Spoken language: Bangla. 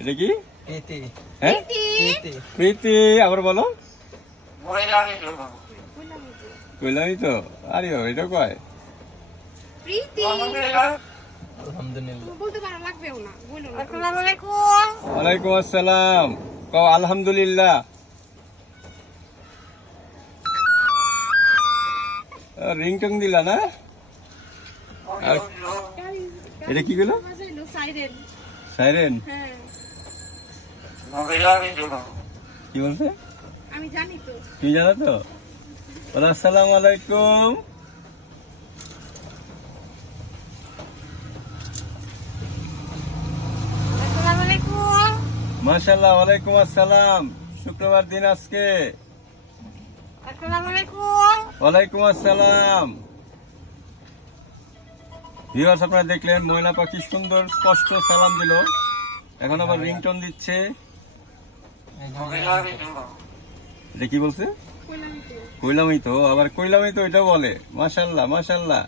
এটা কি? প্রীতি। হ্যাঁ প্রীতি। আবার বলো। কইলামই তো। আরে এটা কয় প্রীতি। আলহামদুলিল্লাহ। বলতে পারা লাগবেও না, বলো না। আসসালামু আলাইকুম। ওয়ালাইকুম আসসালাম। কও আলহামদুলিল্লাহ। রিংটং দিলা না? আর এটা কি গুলো? বাজাইলো সাইরেন। সাইরেন? হ্যাঁ কি বলছে? আমি জানি তো। তুমি জানো তো? বলো আসসালামু আলাইকুম। আসসালামু আলাইকুম। মাশাআল্লাহ। ওয়ালাইকুম আসসালাম। শুক্রবার দিন আজকে। আসসালামু আলাইকুম। ওয়ালাইকুম আসসালাম। ভিউয়ার্স, আপনারা দেখলেন ময়না পাখি সুন্দর স্পষ্ট সালাম দিল। এখন আবার রিংটোন দিচ্ছে। এটা কি বলছে? কইলামই তো। কইলামই তো। আবার কইলামই তো এটা বলে। মাশাআল্লাহ মাশাআল্লাহ।